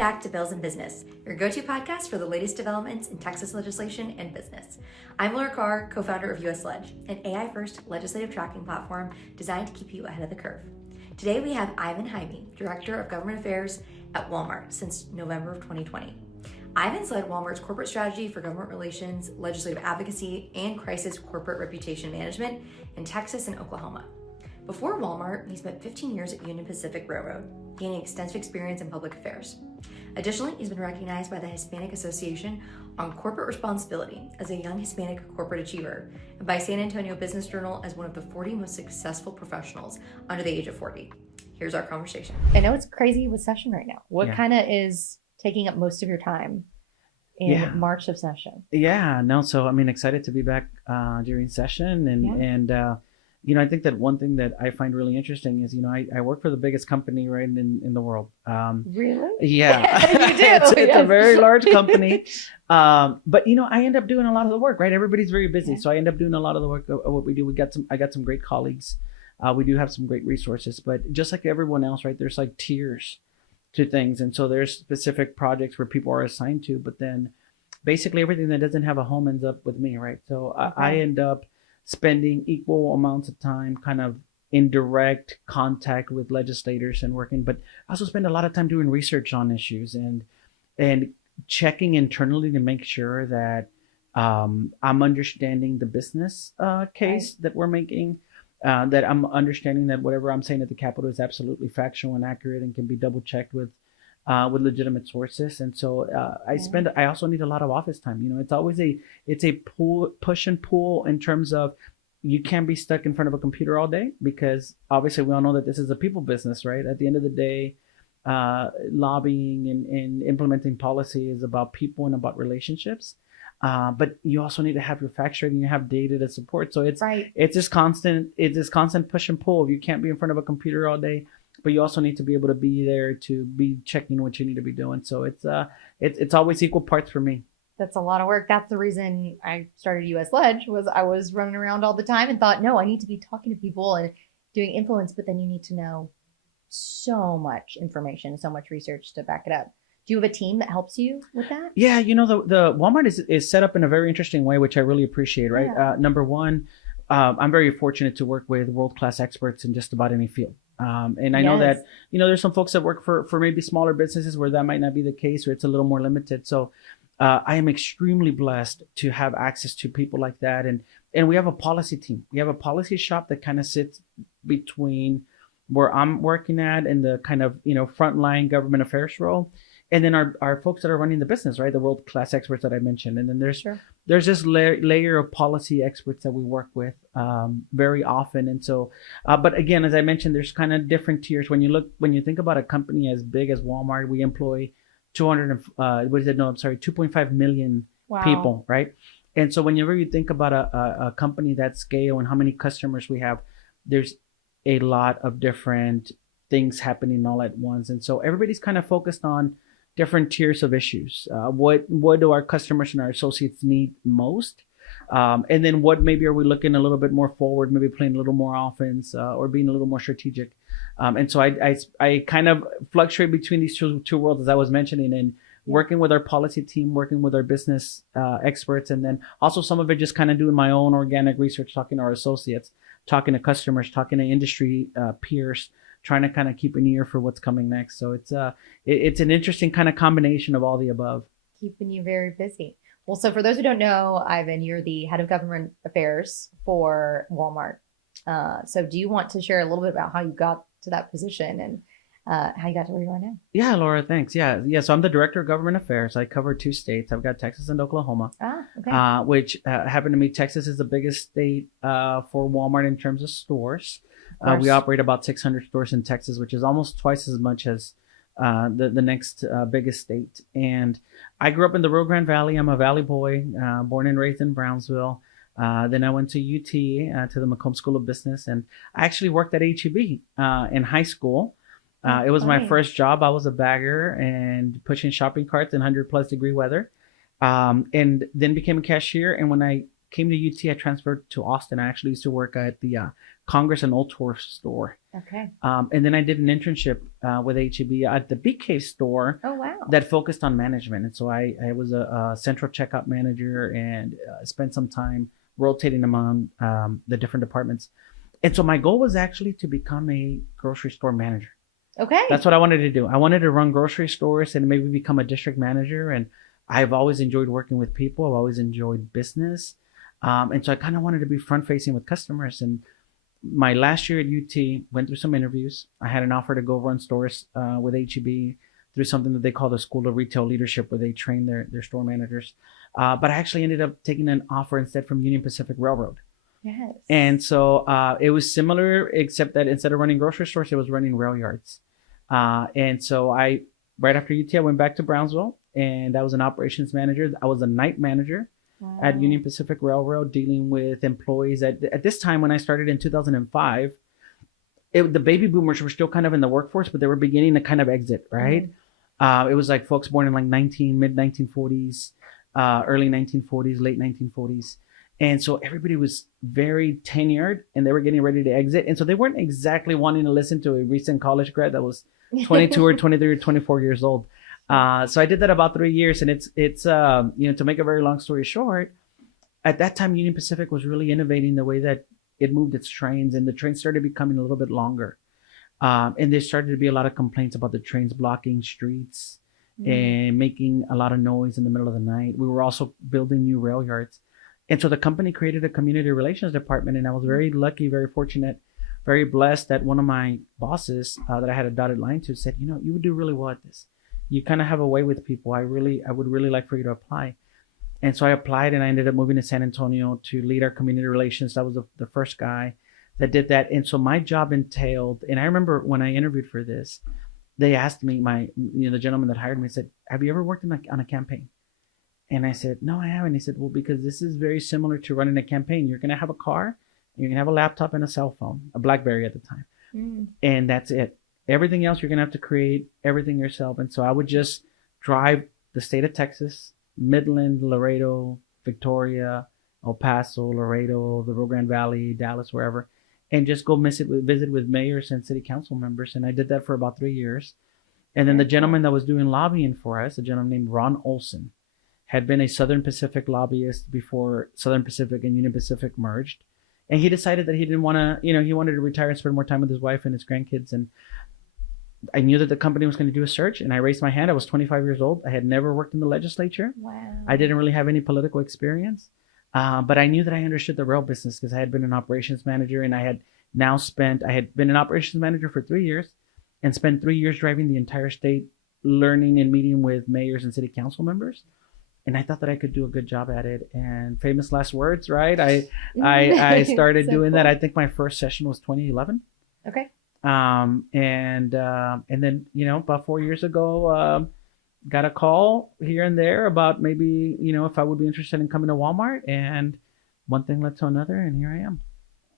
back to Bills and Business, your go-to podcast for the latest developments in Texas legislation and business. I'm Laura Carr, co-founder of USLege, an AI-first legislative tracking platform designed to keep you ahead of the curve. Today we have Ivan Jaime, Director of Government Affairs at Walmart since November of 2020. Ivan's led Walmart's corporate strategy for government relations, legislative advocacy, and crisis corporate reputation management in Texas and Oklahoma. Before Walmart, he spent 15 years at Union Pacific Railroad, gaining extensive experience in public affairs. Additionally, he's been recognized by the Hispanic Association on Corporate Responsibility as a young Hispanic corporate achiever, and by San Antonio Business Journal as one of the 40 most successful professionals under the age of 40. Here's our conversation. I know it's crazy with session right now. What kind of is taking up most of your time in March of session? So excited to be back during session and I think that one thing that I find really interesting is, I work for the biggest company right in the world. Really? Yeah. You do. It's a very large company. But I end up doing a lot of the work, right? Everybody's very busy. So I end up doing a lot of the work of what we do. I got some great colleagues. We do have some great resources, but just like everyone else, right? There's like tiers to things. And so there's specific projects where people are assigned to, but then basically everything that doesn't have a home ends up with me, right? So I end up spending equal amounts of time kind of in direct contact with legislators and working, but I also spend a lot of time doing research on issues and checking internally to make sure that I'm understanding the business case that we're making, that I'm understanding that whatever I'm saying at the Capitol is absolutely factual and accurate and can be double checked with legitimate sources. And so I also need a lot of office time. It's always a push and pull in terms of you can't be stuck in front of a computer all day, because obviously we all know that this is a people business, right? At the end of the day, lobbying and implementing policy is about people and about relationships. But you also need to have your facts straight and you have data to support. So it's this constant push and pull. You can't be in front of a computer all day, but you also need to be able to be there to be checking what you need to be doing. So it's always equal parts for me. That's a lot of work. That's the reason I started USLege, was I was running around all the time and thought, no, I need to be talking to people and doing influence, but then you need to know so much information, so much research to back it up. Do you have a team that helps you with that? Yeah, the Walmart is set up in a very interesting way, which I really appreciate, right? Yeah. Number one, I'm very fortunate to work with world-class experts in just about any field. And I know that, there's some folks that work for maybe smaller businesses where that might not be the case, or it's a little more limited. So I am extremely blessed to have access to people like that. And we have a policy team. We have a policy shop that kind of sits between where I'm working at and the kind of, frontline government affairs role. And then our folks that are running the business, right? The world-class experts that I mentioned. And then there's this layer of policy experts that we work with very often. And so, but again, as I mentioned, there's kind of different tiers. When you think about a company as big as Walmart, we employ 2.5 million people, right? And so whenever you think about a company that scale and how many customers we have, there's a lot of different things happening all at once. And so everybody's kind of focused on different tiers of issues. What do our customers and our associates need most? And then what maybe are we looking a little bit more forward, maybe playing a little more offense or being a little more strategic. And so I kind of fluctuate between these two worlds, as I was mentioning, and working with our policy team, working with our business experts, and then also some of it just kind of doing my own organic research, talking to our associates, talking to customers, talking to industry peers, trying to kind of keep an ear for what's coming next. So it's an interesting kind of combination of all the above. Keeping you very busy. Well, so for those who don't know, Ivan, you're the head of government affairs for Walmart. So do you want to share a little bit about how you got to that position and how you got to where you are now? Yeah, Laura, thanks. Yeah. So I'm the director of government affairs. I cover 2 states. I've got Texas and Oklahoma, which happen to me. Texas is the biggest state for Walmart in terms of stores. We operate about 600 stores in Texas, which is almost twice as much as the next biggest state. And I grew up in the Rio Grande Valley. I'm a Valley boy, born and raised in Brownsville. Then I went to UT, to the Macomb School of Business, and I actually worked at HEB in high school. It was my first job. I was a bagger and pushing shopping carts in 100+ degree weather, and then became a cashier. And when I came to UT, I transferred to Austin. I actually used to work at the Congress and Old Tour store Okay. And then I did an internship with HEB at the BK store. Oh, wow. That focused on management. And so I was a central checkout manager and spent some time rotating among the different departments. And so my goal was actually to become a grocery store manager. Okay. That's what I wanted to do. I wanted to run grocery stores and maybe become a district manager. And I've always enjoyed working with people. I've always enjoyed business. And so I kind of wanted to be front facing with customers. And my last year at UT, went through some interviews. I had an offer to go run stores with HEB through something that they call the School of Retail Leadership, where they train their store managers. But I actually ended up taking an offer instead from Union Pacific Railroad. Yes. And so it was similar, except that instead of running grocery stores, it was running rail yards. And so right after UT, I went back to Brownsville, and I was an operations manager. I was a night manager. Wow. At Union Pacific Railroad, dealing with employees. At this time, when I started in 2005, the baby boomers were still kind of in the workforce, but they were beginning to kind of exit, right? Mm-hmm. It was like folks born in like mid 1940s, early 1940s, late 1940s. And so everybody was very tenured and they were getting ready to exit. And so they weren't exactly wanting to listen to a recent college grad that was 22 or 23 or 24 years old. So I did that about 3 years, and it's to make a very long story short, at that time, Union Pacific was really innovating the way that it moved its trains, and the trains started becoming a little bit longer. And there started to be a lot of complaints about the trains blocking streets and making a lot of noise in the middle of the night. We were also building new rail yards. And so the company created a community relations department, and I was very lucky, very fortunate, very blessed that one of my bosses that I had a dotted line to said, you would do really well at this. You kind of have a way with people. I would really like for you to apply. And so I applied, and I ended up moving to San Antonio to lead our community relations. I was the first guy that did that. And so my job entailed, and I remember when I interviewed for this, they asked me, the gentleman that hired me said, have you ever worked on a campaign? And I said, no, I haven't. He said, well, because this is very similar to running a campaign. You're going to have a car, you're going to have a laptop and a cell phone, a BlackBerry at the time. And that's it. Everything else, you're going to have to create everything yourself. And so I would just drive the state of Texas, Midland, Laredo, Victoria, El Paso, Laredo, the Rio Grande Valley, Dallas, wherever, and just go visit with mayors and city council members. And I did that for about 3 years. And then the gentleman that was doing lobbying for us, a gentleman named Ron Olson, had been a Southern Pacific lobbyist before Southern Pacific and Union Pacific merged. And he decided that he didn't want to, he wanted to retire and spend more time with his wife and his grandkids. And I knew that the company was going to do a search, and I raised my hand. I was 25 years old. I had never worked in the legislature. Wow. I didn't really have any political experience, but I knew that I understood the rail business because I had been an operations manager, and I had been an operations manager for 3 years and spent 3 years driving the entire state, learning and meeting with mayors and city council members. And I thought that I could do a good job at it. And famous last words, right? I started so doing that. I think my first session was 2011. Okay. And then, about 4 years ago, got a call here and there about maybe, if I would be interested in coming to Walmart, and one thing led to another, and here I am.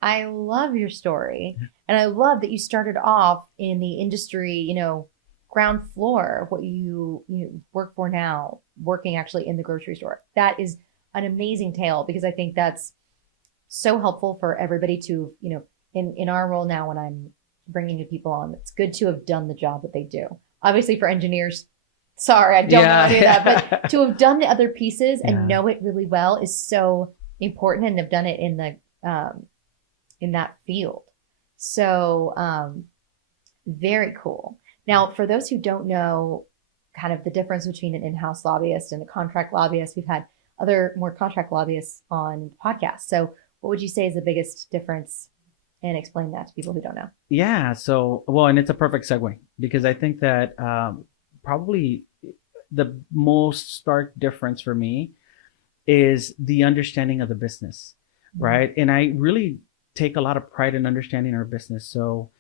I love your story. And I love that you started off in the industry, ground floor of what you work for now, working actually in the grocery store. That is an amazing tale, because I think that's so helpful for everybody to, in our role now, when I'm bringing new people on, it's good to have done the job that they do. Obviously for engineers, sorry, I don't know how to do that, but to have done the other pieces and know it really well is so important, and have done it in that field. So very cool. Now, for those who don't know kind of the difference between an in-house lobbyist and a contract lobbyist, we've had other more contract lobbyists on podcasts. So what would you say is the biggest difference? And explain that to people who don't know. Yeah. So, and it's a perfect segue, because I think that probably the most stark difference for me is the understanding of the business, right? And I really take a lot of pride in understanding our business. So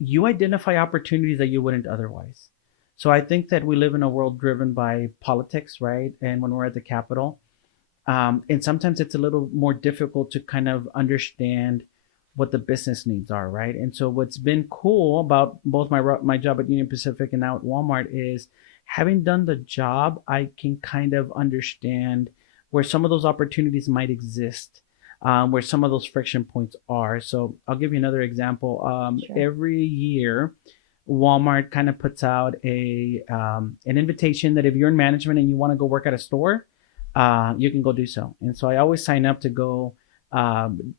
you identify opportunities that you wouldn't otherwise. So I think that we live in a world driven by politics, right? And when we're at the Capitol, and sometimes it's a little more difficult to kind of understand what the business needs are, right? And so what's been cool about both my job at Union Pacific and now at Walmart is, having done the job, I can kind of understand where some of those opportunities might exist. where some of those friction points are. So I'll give you another example. Sure. Every year, Walmart kind of puts out an invitation that if you're in management and you want to go work at a store, you can go do so. And so I always sign up to go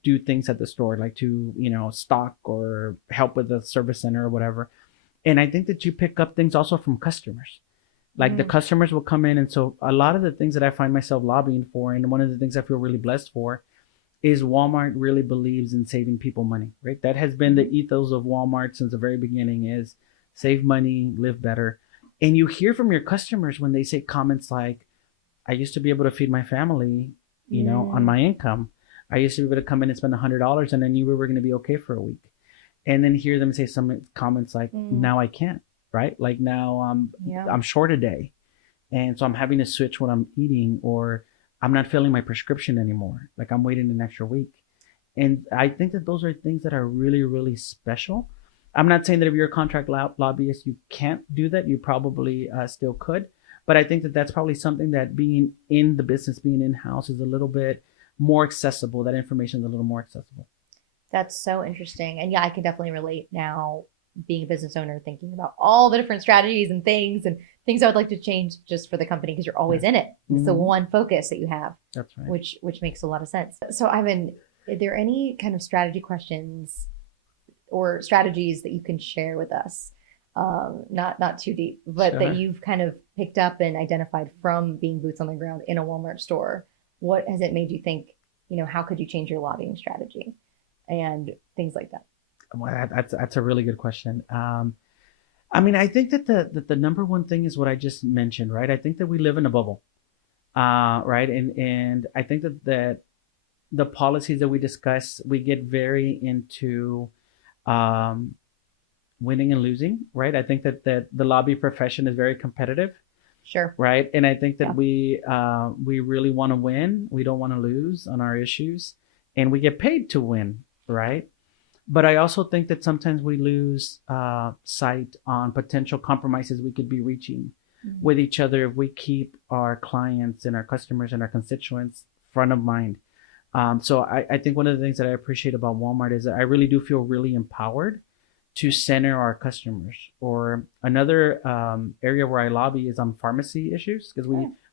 do things at the store, like to, stock or help with the service center or whatever. And I think that you pick up things also from customers. Like the customers will come in. And so a lot of the things that I find myself lobbying for, and one of the things I feel really blessed for, is Walmart really believes in saving people money, right? That has been the ethos of Walmart since the very beginning, is save money, live better. And you hear from your customers when they say comments like, I used to be able to feed my family, on my income. I used to be able to come in and spend $100 and I knew we were going to be okay for a week. And then hear them say some comments like, now I can't, right? Like now I'm short a day. And so I'm having to switch what I'm eating, or I'm not filling my prescription anymore. Like I'm waiting an extra week. And I think that those are things that are really, really special. I'm not saying that if you're a contract lobbyist, you can't do that. You probably still could. But I think that that's probably something that being in the business, being in-house, is a little bit more accessible. That information is a little more accessible. That's so interesting. And yeah, I can definitely relate now, being a business owner, thinking about all the different strategies and things I would like to change just for the company, because you're always in it. It's the one focus that you have. That's right. Which makes a lot of sense. So Ivan, are there any kind of strategy questions or strategies that you can share with us? Not too deep, but that you've kind of picked up and identified from being boots on the ground in a Walmart store. What has it made you think, how could you change your lobbying strategy and things like that? Well, that's a really good question. I think that the number one thing is what I just mentioned, right? I think that we live in a bubble, right? And I think that the policies that we discuss, we get very into winning and losing, right? I think that the lobby profession is very competitive. Sure. Right. And I think that we really want to win. We don't want to lose on our issues, and we get paid to win. Right. But I also think that sometimes we lose sight on potential compromises we could be reaching with each other if we keep our clients and our customers and our constituents front of mind. So I think one of the things that I appreciate about Walmart is that I really do feel really empowered to center our customers. Or another area where I lobby is on pharmacy issues, because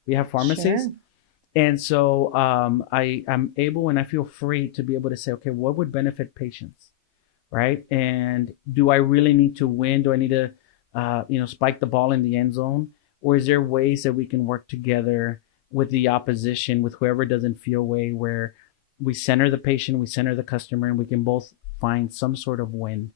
we have pharmacies. Sure. And so I'm able, and I feel free to be able to say, okay, what would benefit patients, right? And do I really need to win? Do I need to, spike the ball in the end zone? Or is there ways that we can work together with the opposition, with whoever doesn't feel way, where we center the patient, we center the customer, and we can both find some sort of win?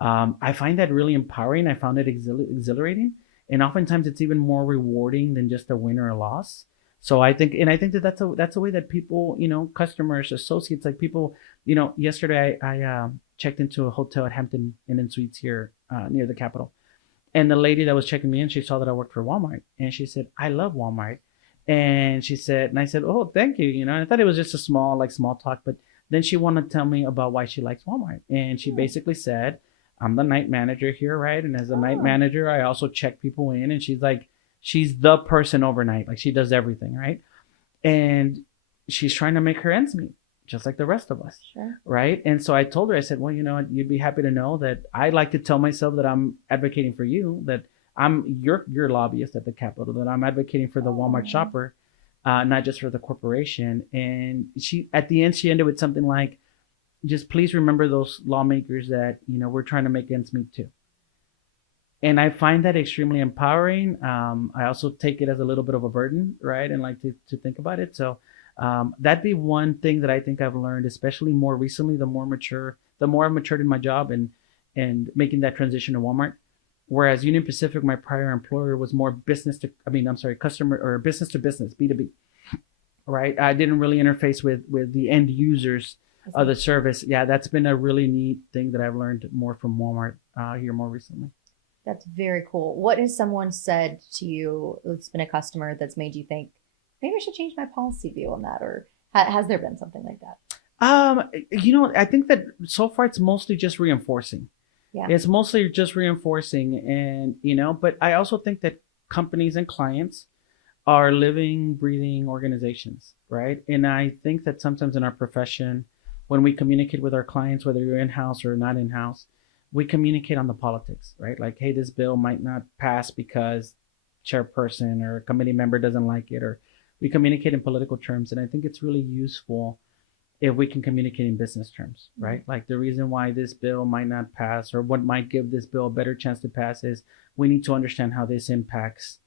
I find that really empowering. I found it exhilarating. And oftentimes it's even more rewarding than just a win or a loss. So I think that that's a way that people, customers, associates, like people, yesterday I checked into a hotel at Hampton Inn & Suites here near the Capitol. And the lady that was checking me in, she saw that I worked for Walmart. And she said, I love Walmart. And she said, and I said, oh, thank you. I thought it was just a small talk. But then she wanted to tell me about why she likes Walmart. And she basically said, I'm the night manager here, right? And as a night manager, I also check people in. And she's like, she's the person overnight. Like, she does everything, right? And she's trying to make her ends meet, just like the rest of us, right? And so I told her, I said, well, you'd be happy to know that I like to tell myself that I'm advocating for you, that I'm your lobbyist at the Capitol, that I'm advocating for the Walmart shopper, not just for the corporation. And she, at the end, she ended with something like, just please remember those lawmakers that, we're trying to make ends meet too. And I find that extremely empowering. I also take it as a little bit of a burden, right? And like to think about it. So that'd be one thing that I think I've learned, especially more recently, the more I've matured in my job and making that transition to Walmart. Whereas Union Pacific, my prior employer, was more customer or business to business, B2B, right? I didn't really interface with the end users of the service. Yeah, that's been a really neat thing that I've learned more from Walmart here more recently. That's very cool. What has someone said to you that's been a customer that's made you think, maybe I should change my policy view on that? Or has there been something like that? I think that so far it's mostly just reinforcing. Yeah. It's mostly just reinforcing. And, but I also think that companies and clients are living, breathing organizations, right? And I think that sometimes in our profession, when we communicate with our clients, whether you're in-house or not in-house, we communicate on the politics, right? Like, hey, this bill might not pass because chairperson or a committee member doesn't like it, or we communicate in political terms. And I think it's really useful if we can communicate in business terms, right? Like the reason why this bill might not pass or what might give this bill a better chance to pass is we need to understand how this impacts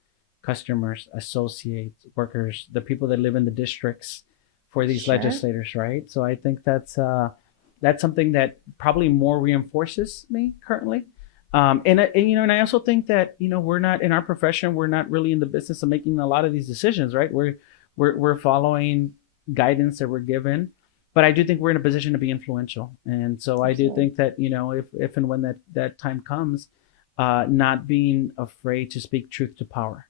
customers, associates, workers, the people that live in the districts for these legislators, right? So I think that's something that probably more reinforces me currently. And I also think that, we're not in our profession, we're not really in the business of making a lot of these decisions, right? We're following guidance that we're given, but I do think we're in a position to be influential. And so I do think that, if and when that time comes, not being afraid to speak truth to power,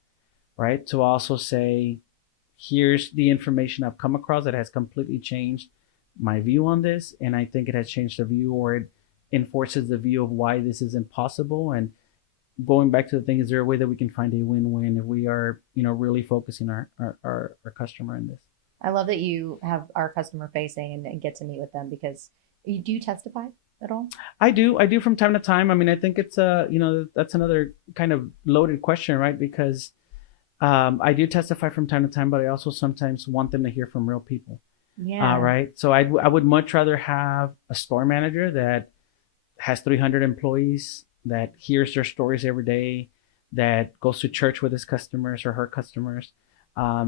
right? To also say, here's the information I've come across that has completely changed my view on this. And I think it has changed the view, or it enforces the view of why this isn't possible. And going back to the thing, is there a way that we can find a win-win if we are, really focusing our customer in this? I love that you have our customer facing and get to meet with them, because do you testify at all? I do from time to time. I mean, I think it's that's another kind of loaded question, right? Because I do testify from time to time, but I also sometimes want them to hear from real people. Yeah. Right. So I would much rather have a store manager that has 300 employees, that hears their stories every day, that goes to church with his customers or her customers.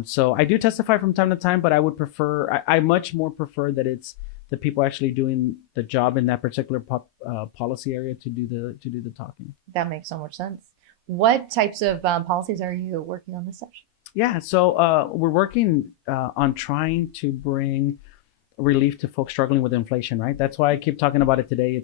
So I do testify from time to time, but I much more prefer that it's the people actually doing the job in that particular policy area to do the talking. That makes so much sense. What types of policies are you working on this session? Yeah, so we're working on trying to bring relief to folks struggling with inflation, right? That's why I keep talking about it today.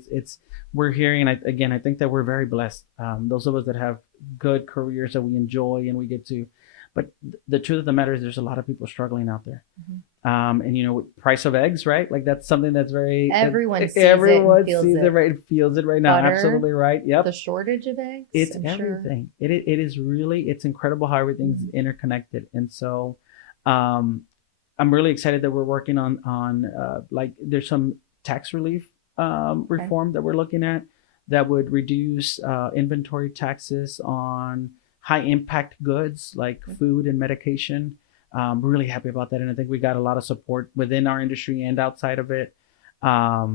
We're hearing, I think that we're very blessed. Those of us that have good careers that we enjoy and we get to, but the truth of the matter is there's a lot of people struggling out there. Mm-hmm. And price of eggs, right? Like that's something that's very, everyone sees it, right? Feels it right now. Butter, absolutely right. Yep. The shortage of eggs. It's everything. Sure. It is really, it's incredible how everything's interconnected. And so, I'm really excited that we're working on there's some tax relief reform that we're looking at that would reduce inventory taxes on high impact goods like food and medication. I'm really happy about that. And I think we got a lot of support within our industry and outside of it. I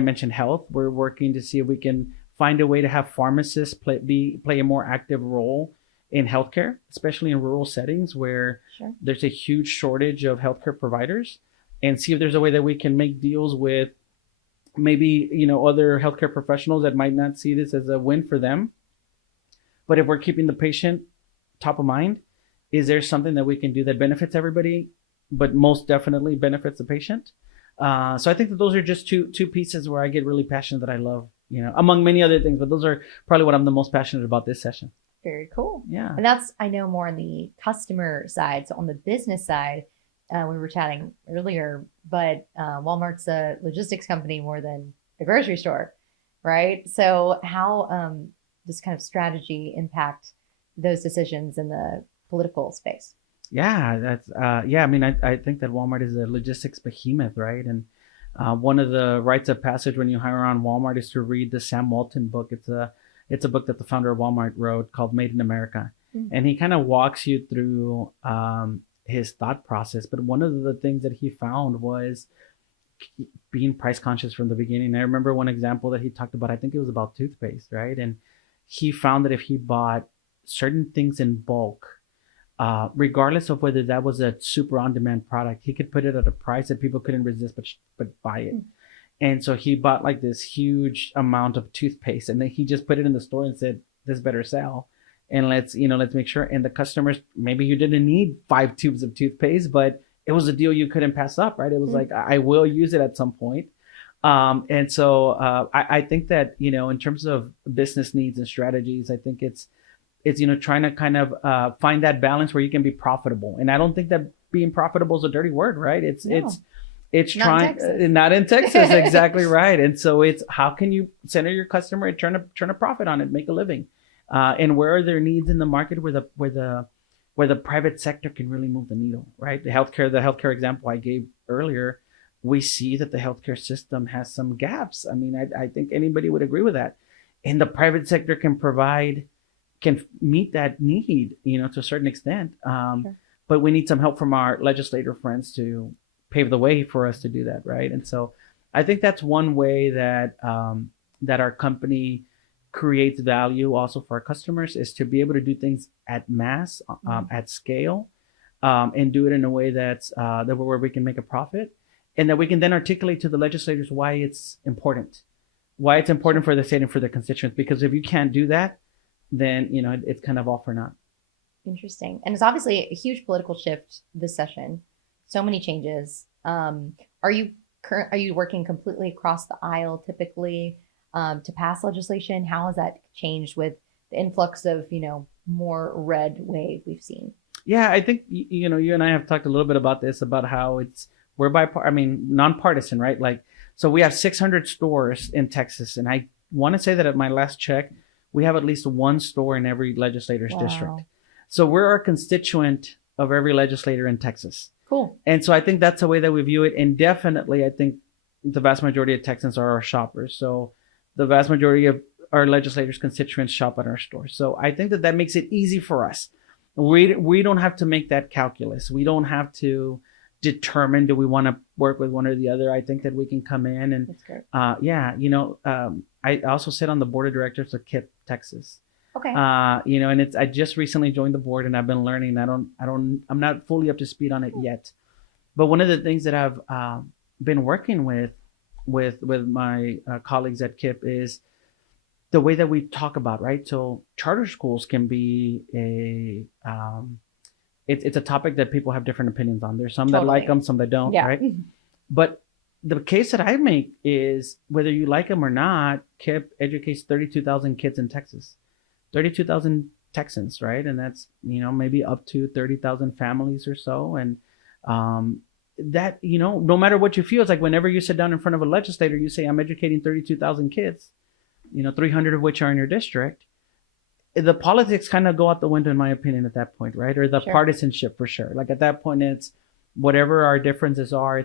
mentioned health. We're working to see if we can find a way to have pharmacists play a more active role in healthcare, especially in rural settings where there's a huge shortage of healthcare providers, and see if there's a way that we can make deals with maybe, other healthcare professionals that might not see this as a win for them. But if we're keeping the patient top of mind, is there something that we can do that benefits everybody, but most definitely benefits the patient? So I think that those are just two pieces where I get really passionate, that I love, among many other things, but those are probably what I'm the most passionate about this session. Very cool. Yeah. And that's, I know, more on the customer side. So on the business side, we were chatting earlier, but Walmart's a logistics company more than a grocery store, right? So how does kind of strategy impact those decisions in the political space? Yeah, that's I mean, I think that Walmart is a logistics behemoth, right? And one of the rites of passage when you hire on Walmart is to read the Sam Walton book. It's a book that the founder of Walmart wrote called Made in America. Mm-hmm. And he kind of walks you through his thought process. But one of the things that he found was being price conscious from the beginning. I remember one example that he talked about, I think it was about toothpaste, right? And he found that if he bought certain things in bulk, regardless of whether that was a super on-demand product, he could put it at a price that people couldn't resist but buy it. Mm-hmm. And so he bought like this huge amount of toothpaste, and then he just put it in the store and said, this better sell. And let's make sure. And the customers, maybe you didn't need 5 tubes of toothpaste, but it was a deal you couldn't pass up, right? It was like, I will use it at some point. And so I think that, in terms of business needs and strategies, I think it's trying to kind of find that balance where you can be profitable. And I don't think that being profitable is a dirty word, right? It's not trying, not in Texas, exactly right. And so it's how can you center your customer and turn a profit on it, make a living, and where are there needs in the market where the where the private sector can really move the needle, right? The healthcare example I gave earlier, we see that the healthcare system has some gaps. I mean, I think anybody would agree with that. And the private sector can meet that need, to a certain extent. Sure. But we need some help from our legislator friends to pave the way for us to do that, right? And so I think that's one way that that our company creates value also for our customers, is to be able to do things at mass, at scale, and do it in a way that's where we can make a profit, and that we can then articulate to the legislators why it's important for the state and for the constituents. Because if you can't do that, then it's kind of all for naught. Interesting. And it's obviously a huge political shift this session. So many changes. Are you working completely across the aisle typically to pass legislation? How has that changed with the influx of, more red wave we've seen? Yeah, I think, you and I have talked a little bit about this, about how we're nonpartisan, right? Like, so we have 600 stores in Texas. And I want to say that at my last check, we have at least one store in every legislator's district. So we're a constituent of every legislator in Texas. Cool. And so I think that's the way that we view it. And definitely, I think the vast majority of Texans are our shoppers. So the vast majority of our legislators' constituents shop at our stores. So I think that makes it easy for us. We don't have to make that calculus. We don't have to determine, do we want to work with one or the other? I think that we can come in and, that's great. I also sit on the board of directors of KIPP, Texas. Okay. And I just recently joined the board, and I've been learning. I'm not fully up to speed on it yet. But one of the things that I've been working with my colleagues at KIPP is the way that we talk about, right? So charter schools can be it's a topic that people have different opinions on. There's some that like them, some that don't, right? But the case that I make is, whether you like them or not, KIPP educates 32,000 kids in Texas, 32,000 Texans, right? And that's, maybe up to 30,000 families or so. And that, no matter what you feel, it's like whenever you sit down in front of a legislator, you say, I'm educating 32,000 kids, 300 of which are in your district. The politics kind of go out the window, in my opinion, at that point, right? Or the partisanship, for sure. Like at that point, it's whatever our differences are.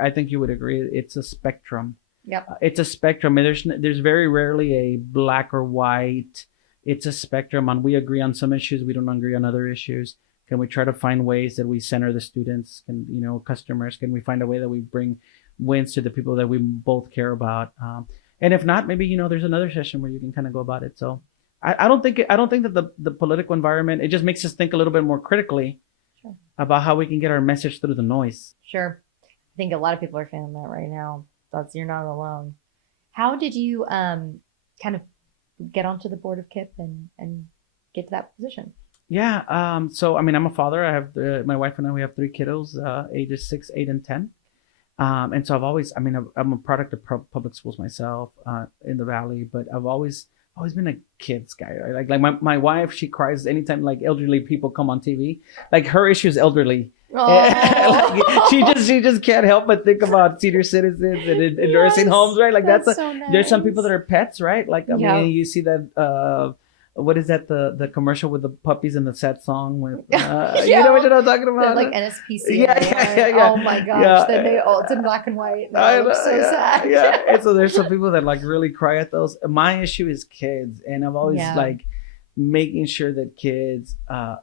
I think you would agree, it's a spectrum. Yep. It's a spectrum. And there's very rarely a black or white. It's a spectrum. And we agree on some issues, we don't agree on other issues. Can we try to find ways that we center the students and customers? Can we find a way that we bring wins to the people that we both care about? And if not, maybe there's another session where you can kind of go about it. So I don't think that the political environment, it just makes us think a little bit more critically about how we can get our message through the noise. Sure. I think a lot of people are feeling that right now. You're not alone. How did you kind of get onto the board of KIPP and get to that position? Yeah. So, I'm a father. I have my wife and I, we have 3 kiddos, ages 6, 8, and 10. And so I've always, I'm a product of public schools myself, in the Valley, but I've always been a kids guy. Right? Like my wife, she cries anytime like elderly people come on TV. Like her issue is elderly. Like, she just can't help but think about senior citizens and nursing homes, right? Like that's so nice. There's some people that are pets, right? Like you see that. What is that? The commercial with the puppies and the sad song with you know what I'm talking about? Like NSPC. Yeah. Oh my gosh! Then it's in black and white. So sad. Yeah. And so there's some people that like really cry at those. My issue is kids, and I'm always like making sure that kids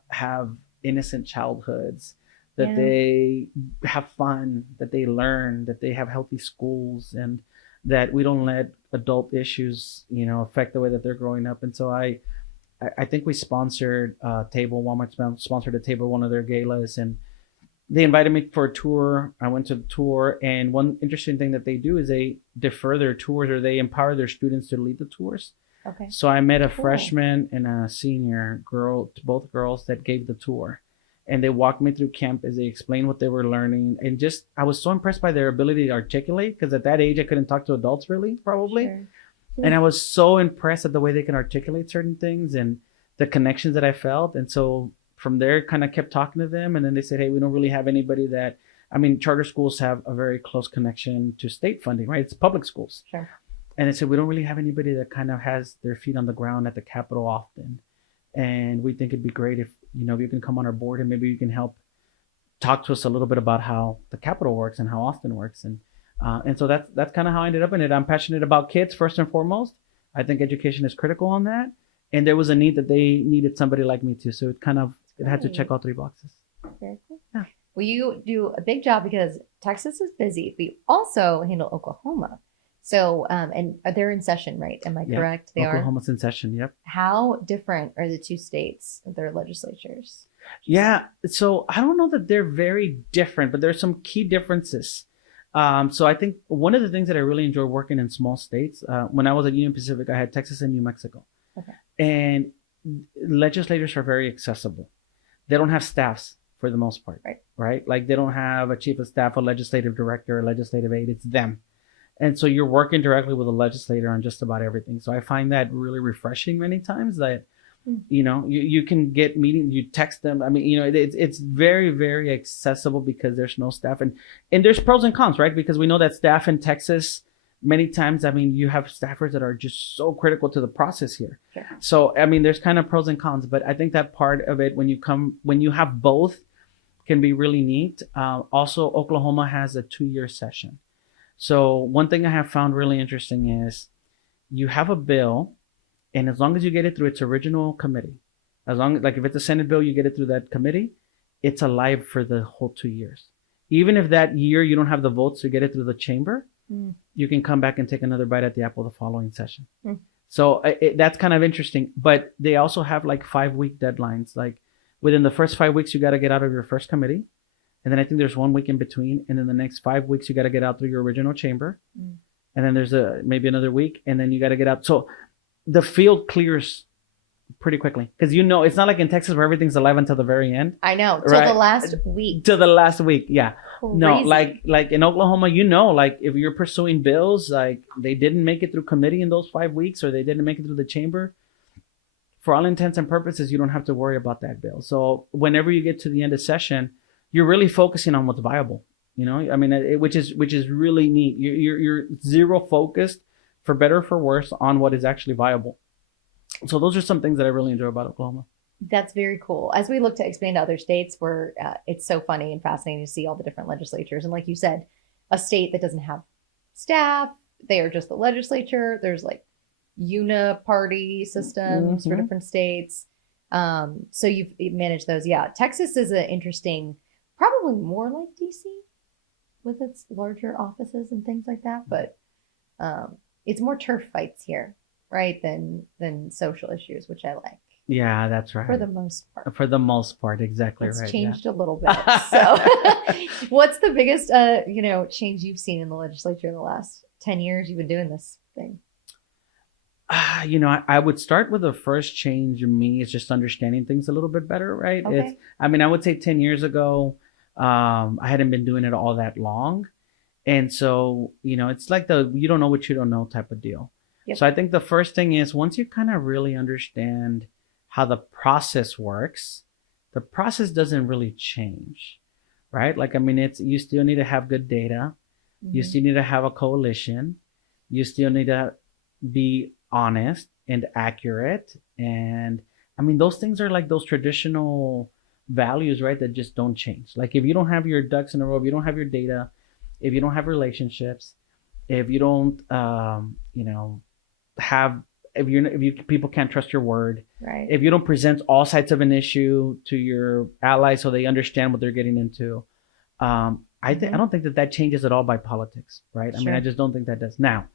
have innocent childhoods, that they have fun, that they learn, that they have healthy schools, and that we don't let adult issues, affect the way that they're growing up. And so I think we sponsored Walmart sponsored a table, one of their galas, and they invited me for a tour. I went to the tour, and one interesting thing that they do is they defer their tours, or they empower their students to lead the tours. Okay. So I met a freshman and a senior girl, both girls, that gave the tour. And they walked me through camp as they explained what they were learning. And I was so impressed by their ability to articulate, because at that age, I couldn't talk to adults really, probably. Sure. And I was so impressed at the way they can articulate certain things and the connections that I felt. And so from there, kind of kept talking to them. And then they said, hey, we don't really have anybody that, charter schools have a very close connection to state funding, right? It's public schools. Sure. And they said, we don't really have anybody that kind of has their feet on the ground at the Capitol often. and we think it'd be great if you can come on our board and maybe you can help talk to us a little bit about how the capital works and how Austin works, and so that's kind of how I ended up in it. I'm passionate about kids first and foremost. I think education is critical on that, and there was a need that they needed somebody like me too. So it had to check all 3 boxes. Very cool. Yeah. Well, you do a big job because Texas is busy, but you also handle Oklahoma. So, and they're in session, right? Am I correct? They Oklahoma's in session. Yep. How different are the 2 states, their legislatures? Yeah. So I don't know that they're very different, but there's some key differences. So I think one of the things that I really enjoy working in small states, when I was at Union Pacific, I had Texas and New Mexico. Okay. And legislators are very accessible. They don't have staffs for the most part, right? Like they don't have a chief of staff, a legislative director, a legislative aide. It's them. And so you're working directly with a legislator on just about everything. So I find that really refreshing many times that, you can get meetings, you text them. I mean, it's very, very accessible because there's no staff, and there's pros and cons, right? Because we know that staff in Texas, many times, I mean, you have staffers that are just so critical to the process here. Sure. So, I mean, there's kind of pros and cons, but I think that part of it, when you have both, can be really neat. Also, Oklahoma has a 2-year session. So one thing I have found really interesting is you have a bill, and as long as you get it through its original committee, like if it's a Senate bill, you get it through that committee, it's alive for the whole 2 years. Even if that year you don't have the votes to get it through the chamber, you can come back and take another bite at the apple the following session. So that's kind of interesting. But they also have like 5-week deadlines. Like within the first 5 weeks, you got to get out of your first committee. And then I think there's 1 week in between. And then the next 5 weeks, you got to get out through your original chamber. And then there's maybe another week. And then you got to get out. So the field clears pretty quickly. Because it's not like in Texas where everything's alive until the very end. I know. Till the last week. Till the last week, yeah. Crazy. No, like in Oklahoma, like if you're pursuing bills, like they didn't make it through committee in those 5 weeks or they didn't make it through the chamber, for all intents and purposes, you don't have to worry about that bill. So whenever you get to the end of session, you're really focusing on what's viable. I mean, which is really neat. You're zero focused, for better or for worse, on what is actually viable. So those are some things that I really enjoy about Oklahoma. That's very cool. As we look to expand to other states, where it's so funny and fascinating to see all the different legislatures. And like you said, a state that doesn't have staff, they are just the legislature. There's like uniparty systems for different states. So you've managed those. Yeah. Texas is an interesting, probably more like DC with its larger offices and things like that. But it's more turf fights here, right, than social issues, which I like. Yeah, that's right. For the most part. For the most part, exactly it's right. It's changed a little bit. So what's the biggest, change you've seen in the legislature in the last 10 years you've been doing this thing? I would start with the first change in me is just understanding things a little bit better, right? Okay. I would say 10 years ago, I hadn't been doing it all that long. And so, it's like you don't know what you don't know type of deal. Yep. So I think the first thing is once you kind of really understand how the process works, the process doesn't really change, right? Like, you still need to have good data. You still need to have a coalition. You still need to be honest and accurate. And those things are like those traditional values, right? That just don't change. Like if you don't have your ducks in a row, if you don't have your data, if you don't have relationships, if you don't, people can't trust your word, right? If you don't present all sides of an issue to your allies so they understand what they're getting into, I don't think that changes at all by politics, right? Sure. I just don't think that does. Now,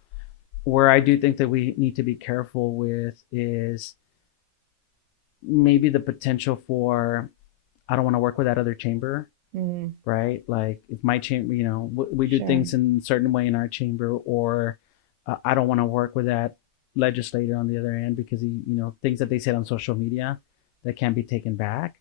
where I do think that we need to be careful with is maybe the potential for, I don't want to work with that other chamber, right? Like if my chamber, we do things in a certain way in our chamber, or I don't want to work with that legislator on the other end because things that they said on social media that can't be taken back.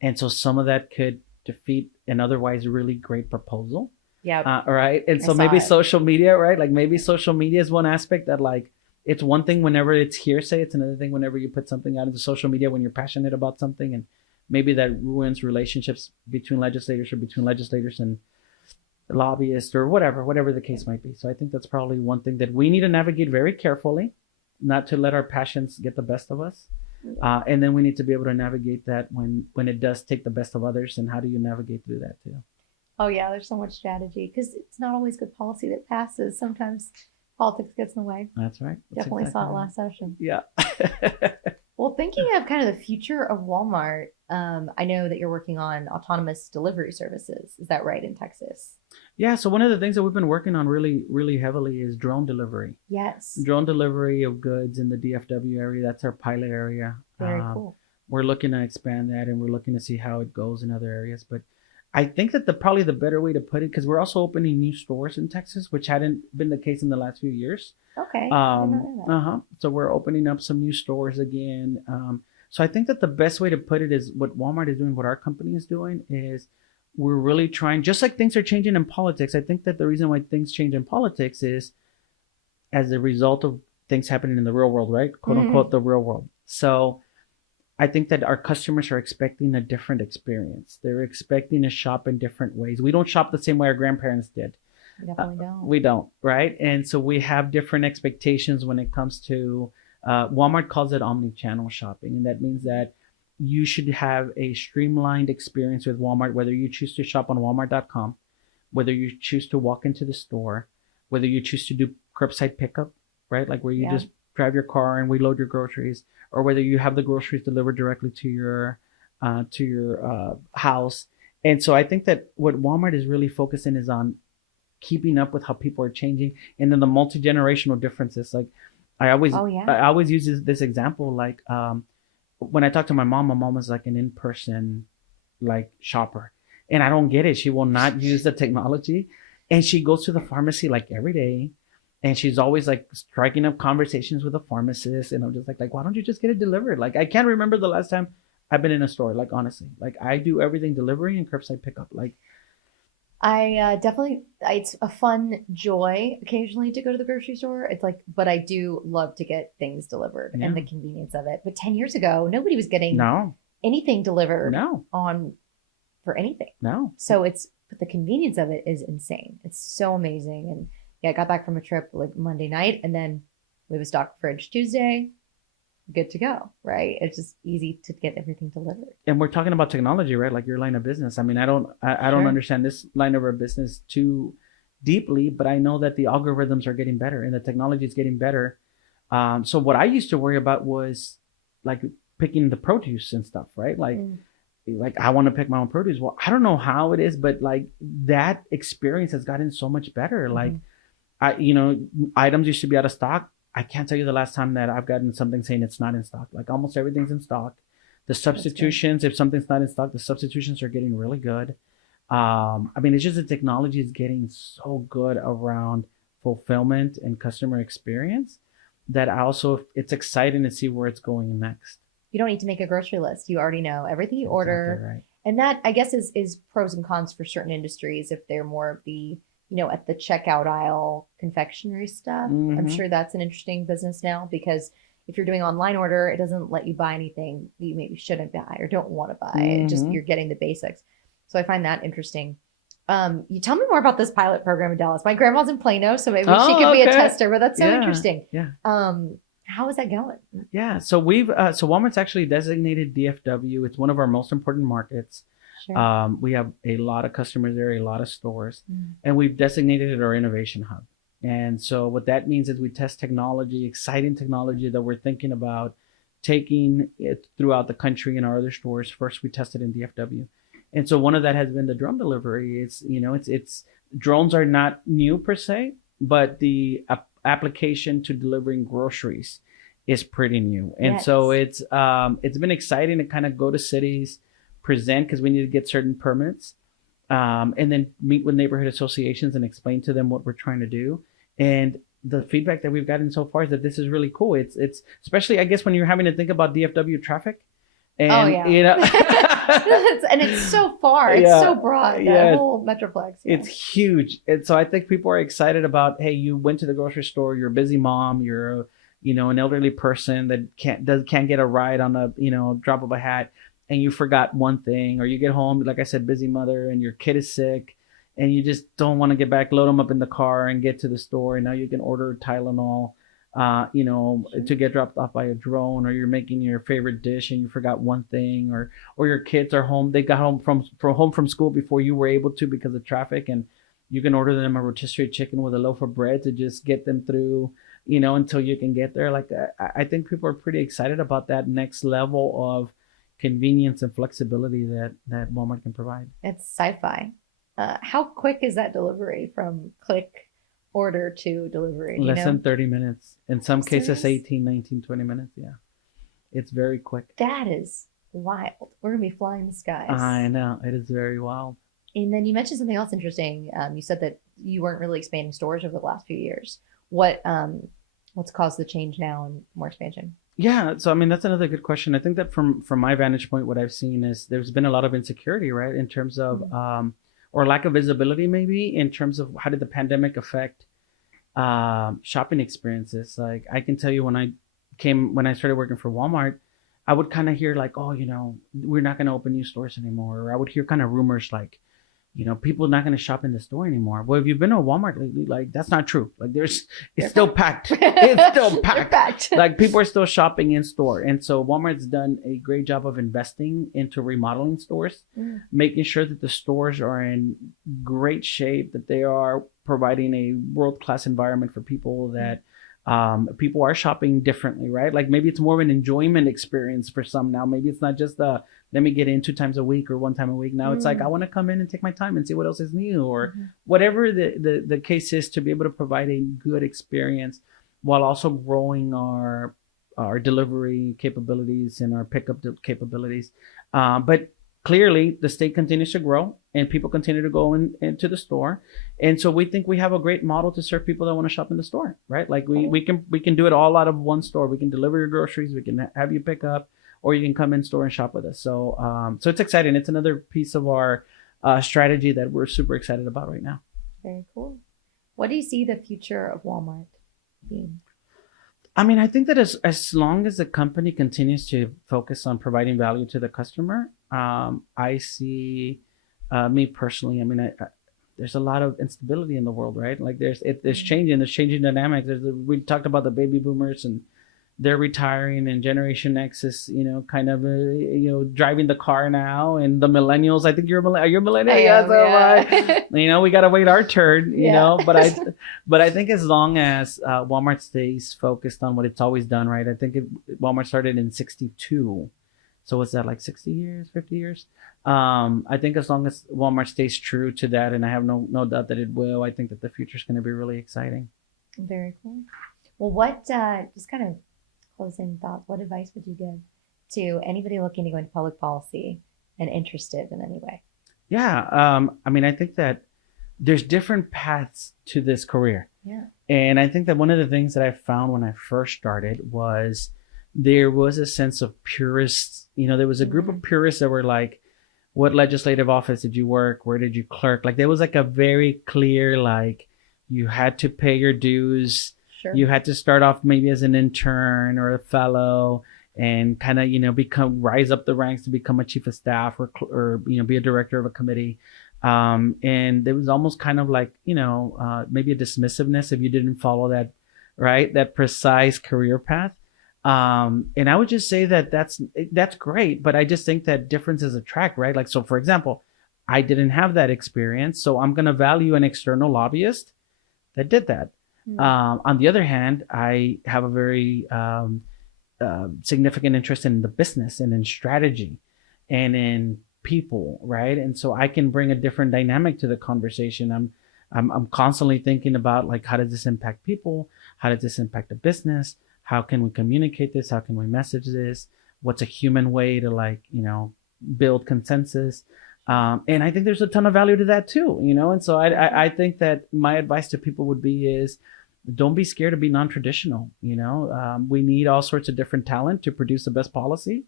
And so some of that could defeat an otherwise really great proposal. Yeah. Right. And so maybe social media, right? Like maybe social media is one aspect that like, it's one thing whenever it's hearsay. It's another thing whenever you put something out into social media when you're passionate about something, and maybe that ruins relationships between legislators or between legislators and lobbyists or whatever the case might be. So I think that's probably one thing that we need to navigate very carefully, not to let our passions get the best of us. And then we need to be able to navigate that when it does take the best of others. And how do you navigate through that too? Oh yeah, there's so much strategy because it's not always good policy that passes. Sometimes politics gets in the way. That's right. That's Definitely exactly saw it right. last session. Yeah. Well, thinking of kind of the future of Walmart, I know that you're working on autonomous delivery services. Is that right, in Texas? Yeah. So one of the things that we've been working on really, really heavily is drone delivery. Yes. Drone delivery of goods in the DFW area. That's our pilot area. Very cool. We're looking to expand that, and we're looking to see how it goes in other areas. But I think that probably the better way to put it, because we're also opening new stores in Texas, which hadn't been the case in the last few years. Okay. I did not know that. So we're opening up some new stores again. So I think that the best way to put it is what Walmart is doing, what our company is doing is we're really trying, just like things are changing in politics. I think that the reason why things change in politics is as a result of things happening in the real world, right? Quote unquote, the real world. So I think that our customers are expecting a different experience. They're expecting to shop in different ways. We don't shop the same way our grandparents did. We definitely don't. We don't, right? And so we have different expectations when it comes to, Walmart calls it omni-channel shopping. And that means that you should have a streamlined experience with Walmart, whether you choose to shop on walmart.com, whether you choose to walk into the store, whether you choose to do curbside pickup, right? Like where you just drive your car and we load your groceries, or whether you have the groceries delivered directly to your house. And so I think that what Walmart is really focusing is on keeping up with how people are changing, and then the multi-generational differences. Like I always use this example. Like when I talk to my mom is like an in-person like shopper, and I don't get it. She will not use the technology, and she goes to the pharmacy like every day. And she's always like striking up conversations with a pharmacist. And I'm just like, why don't you just get it delivered? Like, I can't remember the last time I've been in a store. Like, honestly, like I do everything delivery and curbside pickup. Like, I definitely, it's a fun joy occasionally to go to the grocery store. It's like, but I do love to get things delivered and the convenience of it. But 10 years ago, nobody was getting anything delivered for anything. So but the convenience of it is insane. It's so amazing. And I got back from a trip like Monday night, and then we have a stock fridge Tuesday. Good to go, right? It's just easy to get everything delivered. And we're talking about technology, right? Like your line of business. I mean, I don't understand this line of our business too deeply, but I know that the algorithms are getting better and the technology is getting better. So what I used to worry about was like picking the produce and stuff, right? Like I want to pick my own produce. Well, I don't know how it is, but like that experience has gotten so much better. Like, items used to be out of stock. I can't tell you the last time that I've gotten something saying it's not in stock. Like almost everything's in stock. The substitutions, if something's not in stock, the substitutions are getting really good. I mean, it's just the technology is getting so good around fulfillment and customer experience that it's exciting to see where it's going next. You don't need to make a grocery list. You already know everything you order. Right. And that, I guess, is pros and cons for certain industries if they're more of the at the checkout aisle confectionery stuff. I'm sure that's an interesting business now, because if you're doing online order, it doesn't let you buy anything that you maybe shouldn't buy or don't want to buy. Just you're getting the basics. So I find that interesting. You tell me more about this pilot program in Dallas. My grandma's in Plano, so maybe she could be a tester, but that's so interesting. Yeah. How is that going? Yeah. So Walmart's actually designated DFW. It's one of our most important markets. Sure. We have a lot of customers there, a lot of stores, and we've designated it our innovation hub. And so what that means is we test technology, exciting technology that we're thinking about taking it throughout the country in our other stores. First, we tested in DFW. And so one of that has been the drone delivery. It's drones are not new per se, but the application to delivering groceries is pretty new. And so it's been exciting to kind of go to cities, present, because we need to get certain permits, and then meet with neighborhood associations and explain to them what we're trying to do. And the feedback that we've gotten so far is that this is really cool. It's especially, I guess, when you're having to think about DFW traffic. And, and it's so far. It's so broad. That whole Metroplex. Yeah. It's huge. And so I think people are excited about, hey, you went to the grocery store, you're a busy mom, you're an elderly person that can't get a ride on a drop of a hat, and you forgot one thing, or you get home, like I said, busy mother, and your kid is sick, and you just don't want to get back, load them up in the car and get to the store, and now you can order Tylenol. to get dropped off by a drone, or you're making your favorite dish and you forgot one thing, or your kids are home, they got home from school before you were able to because of traffic, and you can order them a rotisserie chicken with a loaf of bread to just get them through, until you can get there. Like, I think people are pretty excited about that next level of convenience and flexibility that Walmart can provide. It's sci-fi. How quick is that delivery from click order to delivery? Less than 30 minutes. In some cases, Serious? 18, 19, 20 minutes. Yeah. It's very quick. That is wild. We're going to be flying the skies. I know. It is very wild. And then you mentioned something else interesting. You said that you weren't really expanding stores over the last few years. What's caused the change now and more expansion? Yeah. So, I mean, that's another good question. I think that from my vantage point, what I've seen is there's been a lot of insecurity, right? In terms of, or lack of visibility, maybe, in terms of how did the pandemic affect shopping experiences. Like, I can tell you when I started working for Walmart, I would kind of hear like, oh, we're not going to open new stores anymore. Or I would hear kind of rumors like, people are not going to shop in the store anymore. Well, if you've been to Walmart lately, like, that's not true. Like, it's still packed. It's still packed. Like, people are still shopping in store. And so Walmart's done a great job of investing into remodeling stores, making sure that the stores are in great shape, that they are providing a world-class environment for people, that people are shopping differently, right? Like, maybe it's more of an enjoyment experience for some now. Maybe it's not just let me get in 2 times a week or 1 time a week. Now it's like, I want to come in and take my time and see what else is new, or whatever the case is, to be able to provide a good experience while also growing our delivery capabilities and our pickup capabilities. But clearly the state continues to grow and people continue to go into the store. And so we think we have a great model to serve people that want to shop in the store, right? Like, we can do it all out of one store. We can deliver your groceries. We can have you pick up, or you can come in store and shop with us. So it's exciting. It's another piece of our strategy that we're super excited about right now. Very cool. What do you see the future of Walmart being? I mean, I think that as long as the company continues to focus on providing value to the customer, I see, me personally, I mean, there's a lot of instability in the world, right? Like, there's changing dynamics. We talked about the baby boomers, and they're retiring, and Generation X is, kind of, driving the car now, and the millennials. I think you're a millennial. Yeah. We gotta wait our turn. But I think as long as Walmart stays focused on what it's always done, right? I think Walmart started in '62, so what's that, like 60 years, 50 years? I think as long as Walmart stays true to that, and I have no doubt that it will, I think that the future is going to be really exciting. Very cool. Well, what just kind of closing thoughts, what advice would you give to anybody looking to go into public policy and interested in any way? Yeah. I mean, I think that there's different paths to this career. Yeah. And I think that one of the things that I found when I first started was there was a sense of purists. There was a group of purists that were like, what legislative office did you work? Where did you clerk? Like, there was like a very clear, like, you had to pay your dues. Sure. You had to start off maybe as an intern or a fellow, and kind of, rise up the ranks to become a chief of staff, or be a director of a committee. And there was almost kind of like, maybe a dismissiveness if you didn't follow that precise career path. And I would just say that that's great, but I just think that differences attract, right? Like, so for example, I didn't have that experience, so I'm going to value an external lobbyist that did that. On the other hand, I have a very significant interest in the business and in strategy and in people, right? And so I can bring a different dynamic to the conversation. I'm constantly thinking about, like, how does this impact people? How does this impact the business? How can we communicate this? How can we message this? What's a human way to, build consensus? And I think there's a ton of value to that too, And so I think that my advice to people would be is, don't be scared to be non-traditional. We need all sorts of different talent to produce the best policy.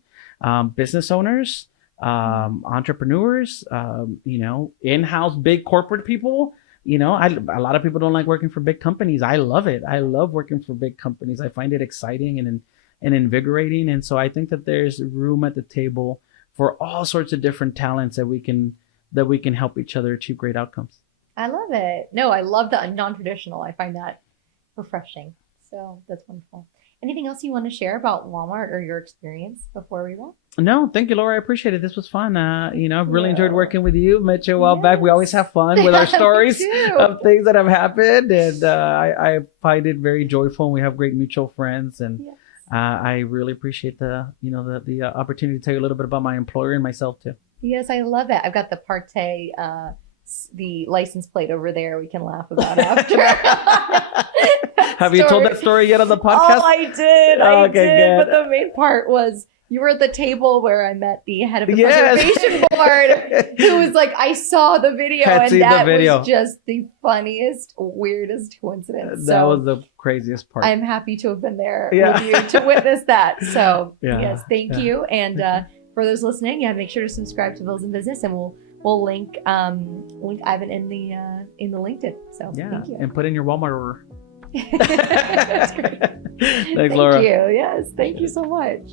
Business owners, entrepreneurs, in-house big corporate people. A lot of people don't like working for big companies. I love it. I love working for big companies. I find it exciting and invigorating. And so I think that there's room at the table for all sorts of different talents that we can help each other achieve great outcomes. I love it. No, I love the non-traditional. I find that refreshing. So that's wonderful. Anything else you want to share about Walmart or your experience before we wrap? No, thank you, Laura. I appreciate it. This was fun. I've really enjoyed working with you. Met you a while back. We always have fun with our stories of things that have happened. And I find it very joyful. And we have great mutual friends. And I really appreciate the opportunity to tell you a little bit about my employer and myself too. Yes, I love it. I've got the Parte, the license plate over there. We can laugh about after. Have you told that story yet on the podcast? Oh, I did. I did. Good. But the main part was you were at the table where I met the head of the preservation board, who was like, I saw the video, and that was just the funniest, weirdest coincidence. That was the craziest part. I'm happy to have been there with you to witness that. So yes, thank you. And for those listening, make sure to subscribe to Bills and Business, and we'll link Ivan in the LinkedIn. So thank you. And put in your Walmart order. That's great. Thanks, Laura. Thank you. Yes, thank you so much.